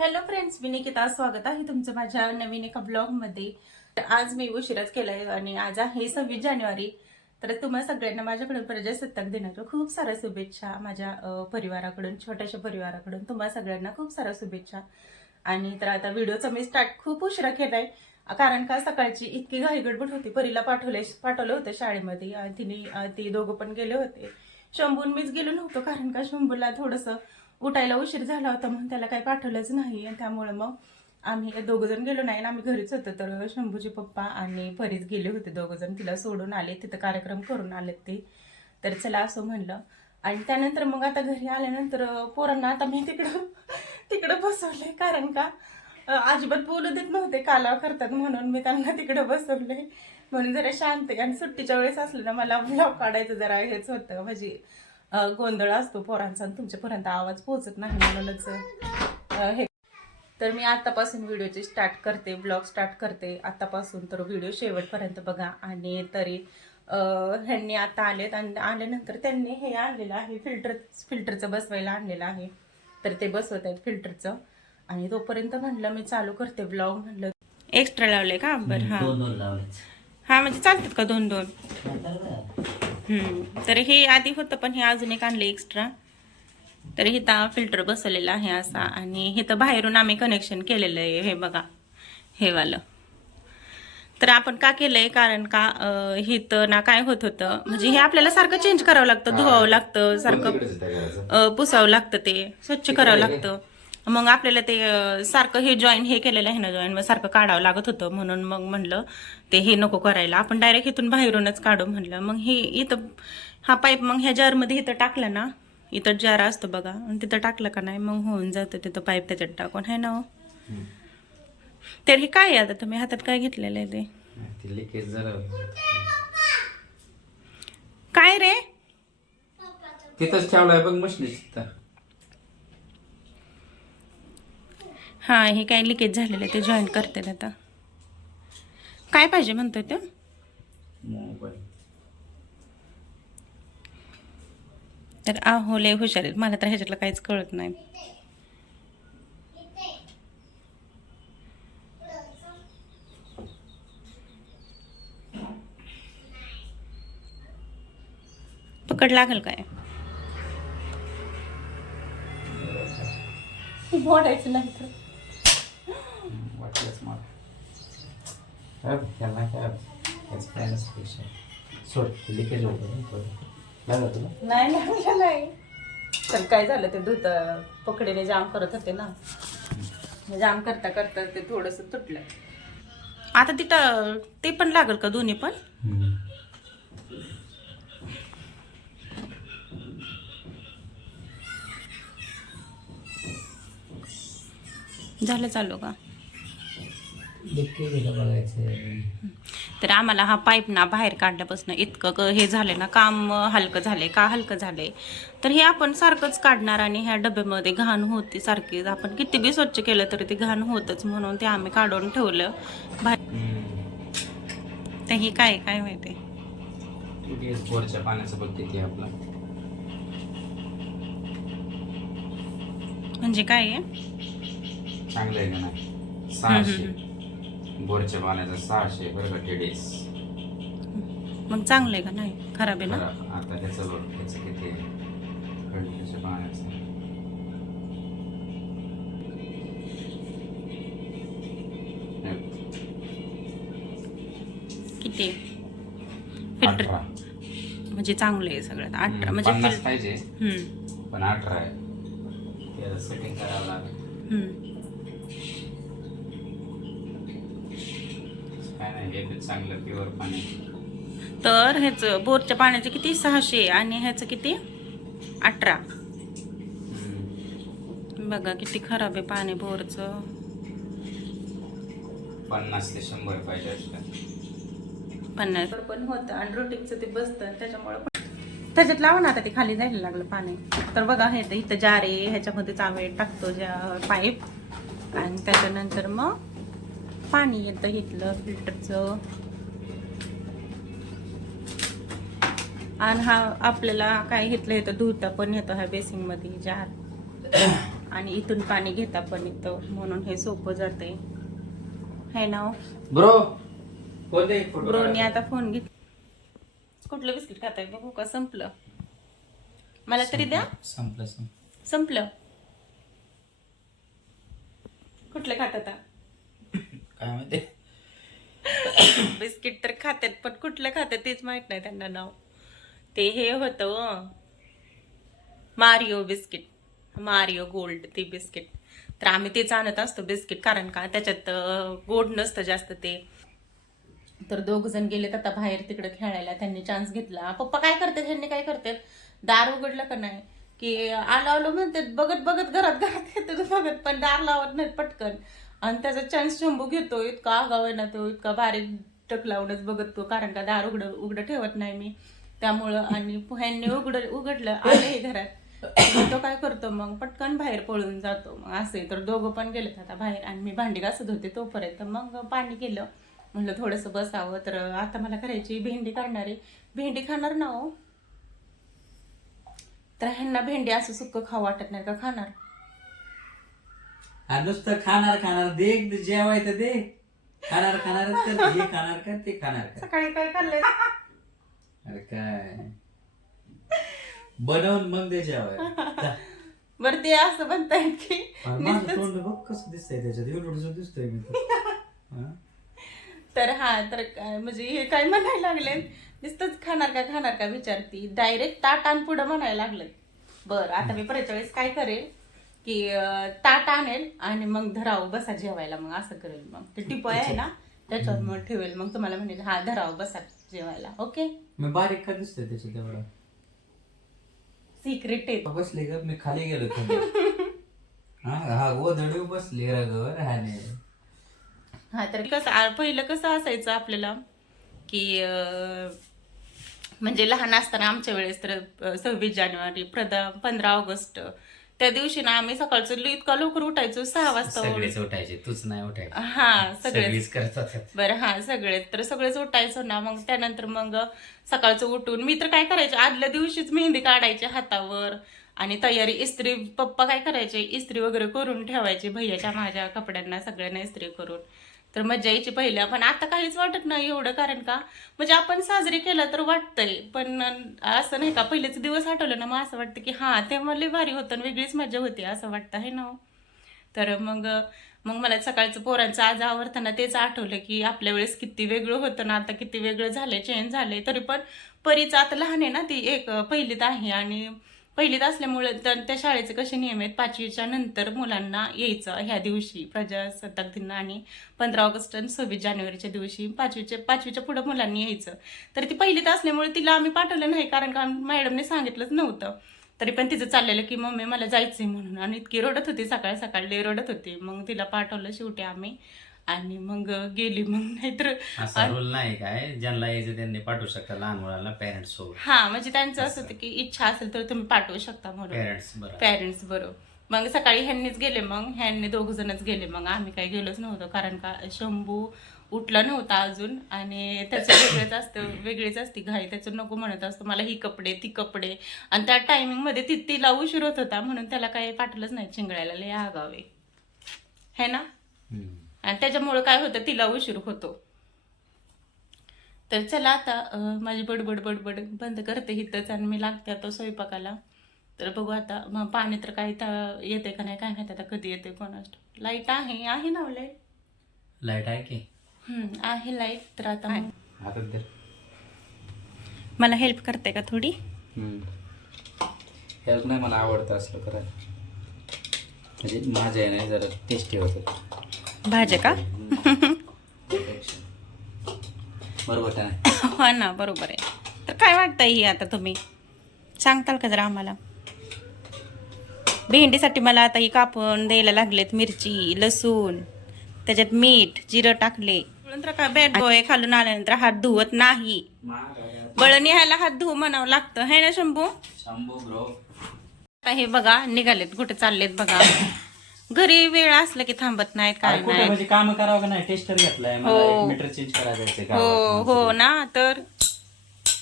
Hello friends मी निकिता. स्वागत आहे तुमचं माझ्या नवीन एका ब्लॉगमध्ये तर आज मी उशिराच केलाय आणि आज आहे सव्वीस जानेवारी. तर तुम्हा सगळ्यांना माझ्याकडून प्रजासत्ताक दिनाच्या खूप साऱ्या शुभेच्छा माझ्या परिवाराकडून छोट्याशा परिवाराकडून तुम्हा सगळ्यांना खूप साऱ्या शुभेच्छा. आणि तर आता व्हिडिओचा मी स्टार्ट खूप उशिरा केलाय. कारण का सकाळची इतकी घाईगडबड होती. परीला पाठवले पाठवलं होतं शाळेमध्ये आणि तिने ती दोघं पण गेले होते. शंभून मीच गेलो नव्हतो. कारण का शंभूला थोडंसं उठायला उशीर झाला होता म्हणून त्याला काही पाठवलंच नाही. आणि त्यामुळे मग आम्ही दोघ जण गेलो नाही आणि आम्ही घरीच होतो. तर शंभूचे पप्पा आणि परीच गेले होते दोघ जण. तिला सोडून आले. तिथं कार्यक्रम करून आलेत ते. तर चला असं म्हणलं. आणि त्यानंतर मग आता घरी आल्यानंतर पोरांना आता मी तिकडं तिकडं बसवले कारण का अजिबात बोलू देत नव्हते. कालाव करतात म्हणून मी त्यांना तिकडं बसवले म्हणून जरा शांत आणि सुट्टीच्या वेळेस असलं ना मला ब्लॉग काढायचं जरा हेच होतं. म्हणजे गोंधळ असतो पोरांचा आणि तुमच्यापर्यंत आवाज पोहोचत नाही म्हणूनच हे तर मी आतापासून व्हिडिओची स्टार्ट करते ब्लॉग स्टार्ट करते. आतापासून तर व्हिडिओ शेवटपर्यंत बघा. आणि तरी अं, ह्यांनी आता आलेत आणि आल्यानंतर त्यांनी हे आणलेलं आहे फिल्टर फिल्टरचं बसवायला आणलेलं आहे. तर ते बसवत आहेत फिल्टरचं. आणि तोपर्यंत म्हणलं मी चालू करते ब्लॉग म्हणलं. एक्स्ट्रा लावले का बरं हां. हां म्हणजे चालतात का दोन दोन. तर हे आधी होतं पण हे अजून एक आणलं एक्स्ट्रा तर इथं फिल्टर बसवलेला आहे असा आणि इथं बाहेरून आम्ही कनेक्शन केलेलं आहे हे बघा हे वालं. तर आपण का केलंय? कारण का इथं ना काय होत होतं म्हणजे हे आपल्याला सारखं चेंज करावं लागतं धुवावं लागतं सारखं पुसावं लागतं ते स्वच्छ करावं लागतं. मग आपल्याला ते सारखं हे जॉईन हे केलेलं आहे ना जॉईन मग सारखं काढावं लागत होतं म्हणून मग म्हणलं ते हे नको करायला. आपण डायरेक्ट इथून बाहेरूनच काढू म्हणलं. मग हे इथं हा पाईप मग ह्या जारमध्ये इथं टाकला ना इथं जार असतो बघा आणि तिथं टाकलं का नाही मग होऊन जातं तिथं पाईप त्याच्यात टाकून आहे ना हो? तर हे काय आहे आता? तुम्ही हातात काय घेतलेलं आहे ते? काय रे? तिथंच ठेवलाय बघ मशीन तिथं हा हे काय लिकेज झालेलं आहे ते जॉईन करते आता. काय पाहिजे म्हणतोय ते? मोबाईल. तर आहो लय हुशार आहेत. मला तर ह्याच्यातलं काहीच कळत नाही. पकड लागल काय? मोडायचं नाही तर. वाटलंच मला हॅप ह्याला हॅप याच प्लॅनच पेक्षा सोड लिकेज होतं लागलं तुला नाही लागलं नाही. तर काय झालं ते अं, पकडीने जाम करत होते ना. जाम करता करता ते थोडस तुटलं. आता तिथं ते पण लागल का दोन्ही पण? झालं चालू का? तर आम्हाला हा पाईप ना बाहेर काढल्यापासून इतकं हे झालं ना काम हलकं झालंय का हलकं झालंय? तर हे आपण सारखंच काढणार आणि ह्या डब्यामध्ये घाण होती सारखी. आपण किती बी स्वच्छ केलं तरी ते घाण होतच म्हणून ते आम्ही काढून ठेवलं. बाहेर तर हे काय काय माहिती? म्हणजे काय आहे? चांगलं आहे का नाही? सहाशे. बोरच्या पाण्याचं सहाशे बरं का टेडीस मग चांगलं आहे का? नाही खराब आहे ना? बरं, आता ह्याचं बघ ह्याचं किती आहे? पाण्याचं. किती फिल्टर. अठरा. म्हणजे चांगलं आहे सगळ्यात अठरा म्हणजे पन्नास पाहिजे. हम्म, पण अठरा आहे. त्याला सेटिंग करावं लागेल. हम्म. काय नाही हे तर चांगलं प्युअर पाणी तर ह्याचं बोरच्या पाण्याचं किती? सहाशे आणि ह्याचं किती? अठरा. बघा किती खराब आहे पाणी बोरचं. पन्नास ते शंभर पाहिजे असलं पन्नास. पण होतं आणि रोटिंगचं ते बसतं त्याच्यामुळे त्याच्यात लावा ना आता ते खाली जायला लागलं पाणी. तर बघा हे इथं जार ह्याच्यामध्ये आम्ही टाकतो ज्या पाईप. आणि त्याच्यानंतर मग पाणी येतं इथलं फिल्टरचं. आणि हा आपल्याला काय घेतलं येतं धुता पण येतं ह्या बेसिंगमध्ये जार आणि इथून पाणी घेता पण इथं म्हणून हे सोपं जाते है ना हो? ब्रो ब्रोनी आता फोन घेत कुठलं बिस्किट खाताय बघू का? संपलं. मला तरी द्या. संपलं संपलं संपलं. कुठलं खात आता? काय माहिती? बिस्किट तर खात्यात पण कुठलं खात्यात तेच माहीत नाही त्यांना नाव. ते हे होतं मारिओ बिस्किट. मारिओ गोल्ड ते बिस्किट. तर आम्ही तेच आणत असतो बिस्किट कारण का? त्याच्यात गोड नसतं जास्त ते. तर दोघ जण गेलेत आता बाहेर तिकडे खेळायला त्यांनी चान्स घेतला. पप्पा काय करतात? ह्यांनी काय करतात? दार उघडलं का नाही? की आलो आलो म्हणतात बघत बघत घरात घरात येतात बघत पण दार लावत नाही पटकन. आणि त्याचा चान्स शंभू घेतो इतका आगाव आहे ना तो इतका बारीक टक लावूनच बघत तो कारण का दार उघड उघडं ठेवत नाही मी. त्यामुळं आणि ह्यांनी उघड उघडलं आले घरात. मग तो काय करतो मग? पटकन बाहेर पळून जातो. मग असे तर दोघं पण गेलेत आता बाहेर आणि मी भांडी घासत होते तोपर्यंत. मग पाणी केलं. म्हणलं थोडंसं बसावं तर आता मला करायची भेंडी काढणारी भेंडी खाणार ना हो? तर ह्यांना भेंडी असं सुक्क खाऊ वाटत नाही का खाणार? हा नुसतं खाणार खाणार. दे जेवायचं दे. खाणार खाणार तर हे खाणार का ते खाणार का सकाळी काय खाल्लंय? अरे काय? बनवून मग दे जेवाय. बरं ते असं म्हणतायत की माझं तोंड बघ कसं दिसतंय त्याच्यात. एवढं दिसतोय मी तर. हा? तर हा तर काय म्हणजे हे काय म्हणायला लागले नुसतंच खाणार का खाणार का विचारती. डायरेक्ट ताट आण पुढं म्हणायला लागलं बरं आता मी परत वेळेस काय करेल? की ताट आणेल आणि मग धराव बसा जेवायला. मग असं करेल मग. ते टिपॉय आहे ना त्याच्यावर मग ठेवेल. मग तुम्हाला म्हणेल हा धराव बसा जेवायला. ओके? मी बारीक का दिसतोय त्याच्यात एवढं? सिक्रेट आहे बसले ग? मी खाली गेलो. हा हा गोधडी बसली रगवर हा तर कसं आ- पहिलं कसं असायचं आपल्याला की अं, म्हणजे लहान असताना आमच्या वेळेस तर सव्वीस जानेवारी प्रदा पंधरा ऑगस्ट त्या दिवशी ना आम्ही सकाळचं इतका लवकर उठायचो सहा वाजता सगळेच उठायचे. तूच नाही उठायचे. हा सगळेच. सगळीच करतात. बरं हा सगळे तर सगळेच उठायचो ना मग त्यानंतर मग सकाळचं उठून मी तर काय करायचे आदल्या दिवशीच मेहंदी काढायचे हातावर आणि तयारी इस्त्री पप्पा काय करायचे इस्त्री वगैरे करून ठेवायचे भैयाच्या माझ्या कपड्यांना सगळ्यांना इस्त्री करून. तर मजा यायची पहिल्या पण आता काहीच वाटत नाही एवढं कारण का? म्हणजे आपण साजरी केलं तर वाटतंय पण असं नाही का? पहिलेच दिवस आठवलं ना मग असं वाटतं की हां तेव्हा लय भारी होतं आणि वेगळीच मजा होती असं वाटतं आहे ना हो? तर मग मग मला सकाळचं पोरांचं आज आवडताना तेच आठवलं की आपल्या वेळेस किती वेगळं होतं ना आता किती वेगळं झालं चेंज झालंय तरी पण परीचं आता लहान आहे ना ती एक पहिलीत आहे आणि पहिलीत असल्यामुळे तर त्या शाळेचे कसे नियम आहेत? पाचवीच्या नंतर मुलांना यायचं ह्या दिवशी प्रजासत्ताक दिन आणि पंधरा ऑगस्ट आणि सव्वीस जानेवारीच्या दिवशी पाचवीच्या पाचवीच्या पुढं मुलांनी यायचं. तर ती पहिलीत असल्यामुळे तिला आम्ही पाठवलं नाही कारण का मॅडमने सांगितलंच नव्हतं. तरी पण तिचं चाललेलं की मम्मी मला जायचंय म्हणून. आणि इतकी रडत होती सकाळ सकाळी रडत होती. मग तिला पाठवलं शेवटी आम्ही आणि मग गेली मग नाहीतर असा रूल नाही काय? ज्यांना यायचं त्यांनी पाठवू शकता लहान मुलांना पेरेंट्स सोबत. हा म्हणजे त्यांचं असं होतं की इच्छा असेल तर तुम्ही पाठवू शकता म्हणून. पेरेंट्स बरं. पॅरेंट्स बरोबर. मग सकाळी ह्यांनीच गेले मग ह्यांनी दोघ जणच गेले मग. आम्ही काही गेलोच नव्हतो कारण का शंभू उठला नव्हता अजून आणि त्याचं वेगळंच असतं वेगळीच असती घाई. त्याचं नको म्हणत असतो मला ही कपडे ती कपडे. आणि त्या टायमिंगमध्ये ती तिला उशीर होत होता म्हणून त्याला काही पाठवलंच नाही. चिंगळायला लय आगावे है ना? हम्म. आणि त्याच्यामुळं काय होतं तिला उशीर होतो. तर चला आता माझी बडबड बडबड बंद करते हिथंच आणि मी लागते आता स्वयंपाकाला. तर बघू आता मग पाणी तर काही तर येते का नाही काय माहिती आता कधी येते कोणाच लाइट आहे आहे ना लाइट? लाइट आहे की? आहे लाइट तर आता मला हेल्प करते का थोडी? हेल्प नाही मला आवडतं असलं करायला. म्हणजे माझ्या नाही जरा टेस्टी होतं. भाज्या का? बरोबर का हो ना बरोबर आहे. तर काय वाटतं ही आता तुम्ही? सांगताल का जरा आम्हाला? भेंडीसाठी मला आता ही कापून द्यायला लागलेत मिरची लसूण त्याच्यात मीठ जिरं टाकले. नंतर काय? बॅट बॉय खालून आल्यानंतर हात धुवत नाही. बळण ह्याला हात धुवू म्हणावं लागतं. है ना शंभू? शंभू ब्रो आता हे बघा निघालेत. कुठे चाललेत बघा. घरी वेळ असलं की थांबत नाहीत काय कुठे नाही म्हणजे काम करावं का नाही? टेस्टर घेतलाय मला हो. एक मीटर चेंज करायचं हो हो ना तर?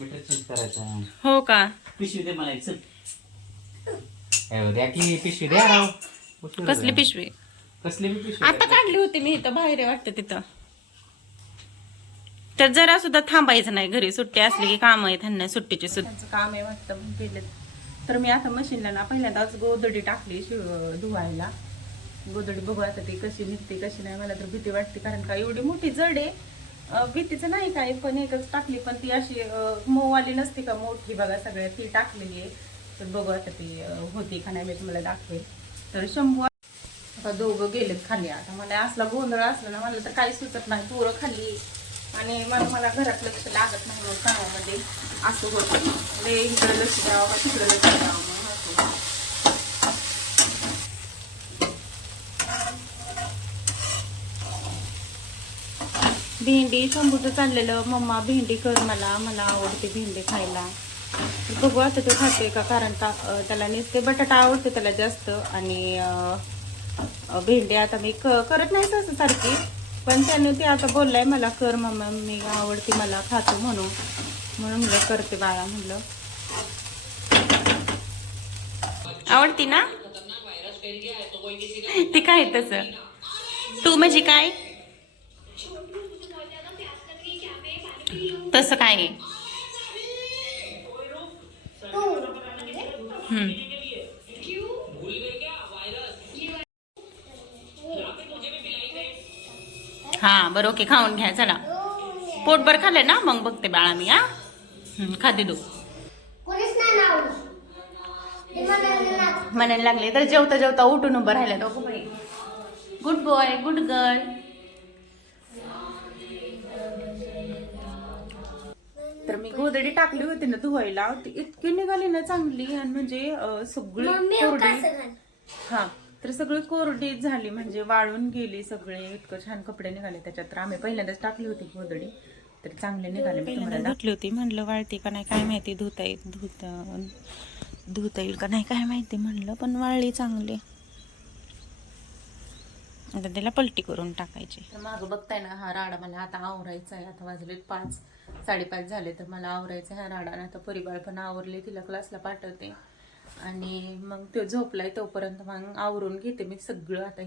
मीटर चेंज करायचं हो का? पिशवी दे मला एक चल. ए, द्या की पिशवी द्या राव. उशीर कसली झाला. पिशवी? कसली बी पिशवी? आता काढली होती मी इथं बाहेर आहे वाटतं तिथं. तर जरा सुद्धा थांबायचं नाही घरी सुट्टी असली की काम आहे त्यांना सुट्टीची सुट्टी. काम आहे वाटतं म्हणून केलं तर मी आता मशीनला ना पहिल्यांदाच गोदडी टाकली शिव धुवायला. गोदडी बघू आता ती कशी निघते कशी नाही मला तर भीती वाटते. कारण का एवढी मोठी जड आहे. भीतीचं नाही काय पण एकच टाकली पण ती अशी मऊवाली नसते का मोठी? बघा सगळ्या ती टाकलेली आहे. तर बघू आता ती होती का नाही मी तुम्हाला दाखवेल तर शंभू आता दोघं गेलेत खाली. आता मला असला गोंधळ असला ना मला तर काही सुचत नाही. पोरं खाल्ली आणि मग मला घरात लक्ष लागत नाही कामामध्ये असं होतं. म्हणजे इकडे लक्ष द्यावं का तिकडे लक्ष द्यावं मग असं होतं. भेंडी शंभूचं चाललेलं मम्मा भेंडी कर मला मला आवडते भेंडी खायला. बघू आता तो खाते का? कारण त्याला नुसते बटाटा आवडते त्याला जास्त आणि भेंडी आता मी क करत नाही तसं सारखी पण त्याने ते आता बोललाय मला कर मम्मा मी आवडते मला खातो म्हणून. म्हणून म्हणलं करते बाळा म्हणलं. आवडती ना? ती काय तसं? तू म्हणजे काय? तसं काय आहे हां हा बरं ओके खाऊन घ्या चला. पोटभर खाल्लं ना? मग बघते बाळा मी हा खाते दू म्हणायला लागले तर जेवता जेवता उठून उभं राहिलं गुड बॉय गुड गर्ल तर मी गोदडी टाकली होती ना धुवायला. ती इतकी निघाली ना चांगली आणि म्हणजे सगळी मम्मी कोरडी. हा तर सगळी कोरडी झाली म्हणजे वाळून गेली सगळे. इतकं छान कपडे निघाले त्याच्यात. तर आम्ही पहिल्यांदाच टाकली होती गोदडी तर चांगले निघाले धुतली होती. म्हणलं वाळते का नाही काय माहिती धुता येईल धुत धुता येईल का नाही काय माहिती म्हणलं पण वाळली चांगली. आता त्याला पलटी करून टाकायची. तर मागं बघताय ना हा राडा मला आता आवरायचा आहे आता वाजले पाच. साडेपाच झाले तर मला आवरायचं ह्या हा आता परिवार पण आवरले तिला क्लासला पाठवते. आणि मग तो झोपलाय तोपर्यंत मग आवरून घेते मी सगळं आता.